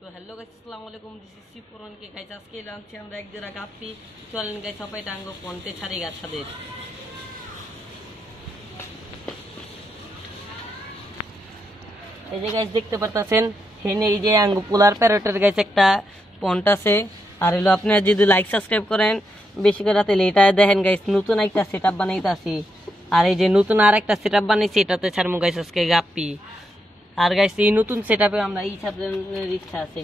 তো hello guys, আসসালামু আলাইকুম। দিস ইজ সিফরন কে গাইস। আজকে লাঞ্চে আমরা এক জোড়া গাপ্পি চলেন গাইস সবাই টাঙ্গো পন্টে ছাড়ি গাছাদের। এই যে গাইস দেখতে পারতাছেন হেনে এই যে আঙ্গু পোলার প্যারটের গাইস একটা পন্ট আছে। আর হলো আপনারা যদি লাইক সাবস্ক্রাইব করেন বেশি করে তাহলে এটা দেখেন গাইস নতুন একটা সেটআপ বানাইতাছি। আর এই যে নতুন আর একটা সেটআপ বানাইছি এটাতে ছাড়মু গাইস আজকে গাপ্পি। আর গাইস এই নতুন সেটআপে আমরা এই ছাড়ার ইচ্ছা আছে।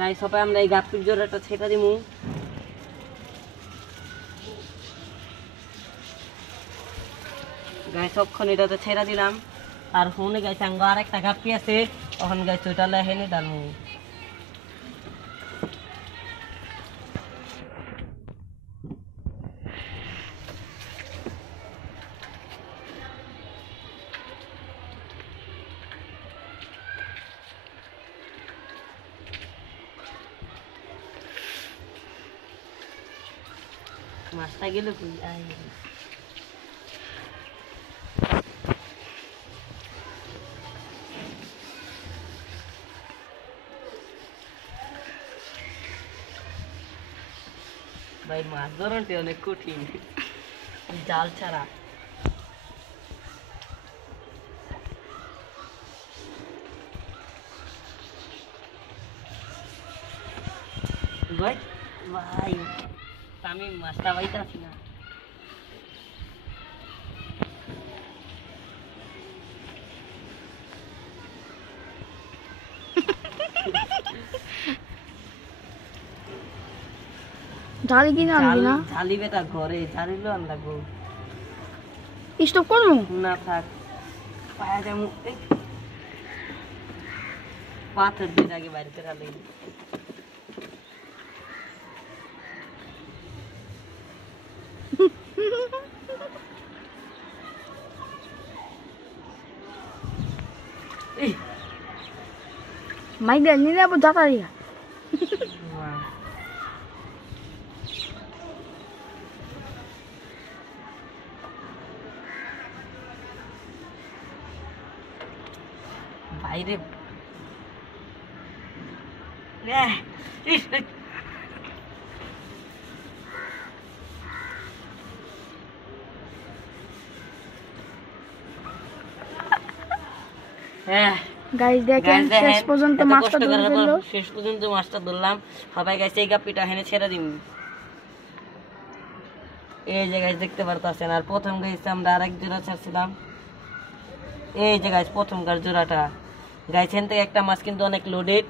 গাইস সবাই আমরা এই গাপ্পির জোড়াটা ছেটা দিমু। গাইস সবক্ষণ এটাতে ছেড়া দিলাম। আর ফোনে গাইস আঙ্গ আর একটা গাপ্পি আছে তখন গাইস ওইটা হেনে ডালমু। মাছটা গেল কই? ভাই মাছ ধরনটি অনেক কঠিন জাল ছাড়া। ভাই ভাই আমি মাছটা পাইতাছি না। ঝালি কিনে আনবি না? ঝালি বেটা ঘরে ঝালিলো আনলা গো। স্টপ করবো না থাক পায়া যাবো। পাথর দিয়ে আগে বাড়িতে খালে মাইক দিয়ে নিয়ে যাবো জাতারিয়া। বাইরে গাইস দেখেন শেষ পর্যন্ত মাছটা ধরে ফেললো। শেষ পর্যন্ত মাছটা ধরলাম। সবাই গাইস এই গাপ্পিটা হেনে ছেড়ে দিন। এই যে গাইস দেখতে পারতাছেন। আর প্রথম গাইস আমরা আরেক জোড়া ছাড়ছিলাম। এই যে গাইস প্রথমকার জোড়াটা গাইস হেন থেকে একটা মাছ কিন্তু অনেক লোডেড।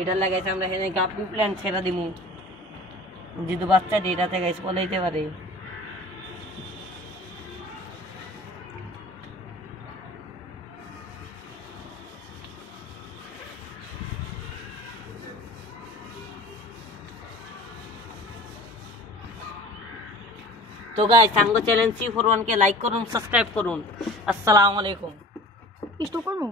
এটা লাগাইছে আমরা হেনে গাপ্পি প্ল্যান ছেড়ে দিমু যেহেতু বাচ্চা দিয়ে এটাতে গাইস পলাইতে পারে। তো গাইস সাঙ্গ চ্যানেল C41 কে লাইক করুন, সাবস্ক্রাইব করুন। আসসালামু আলাইকুম। স্টপ করবো।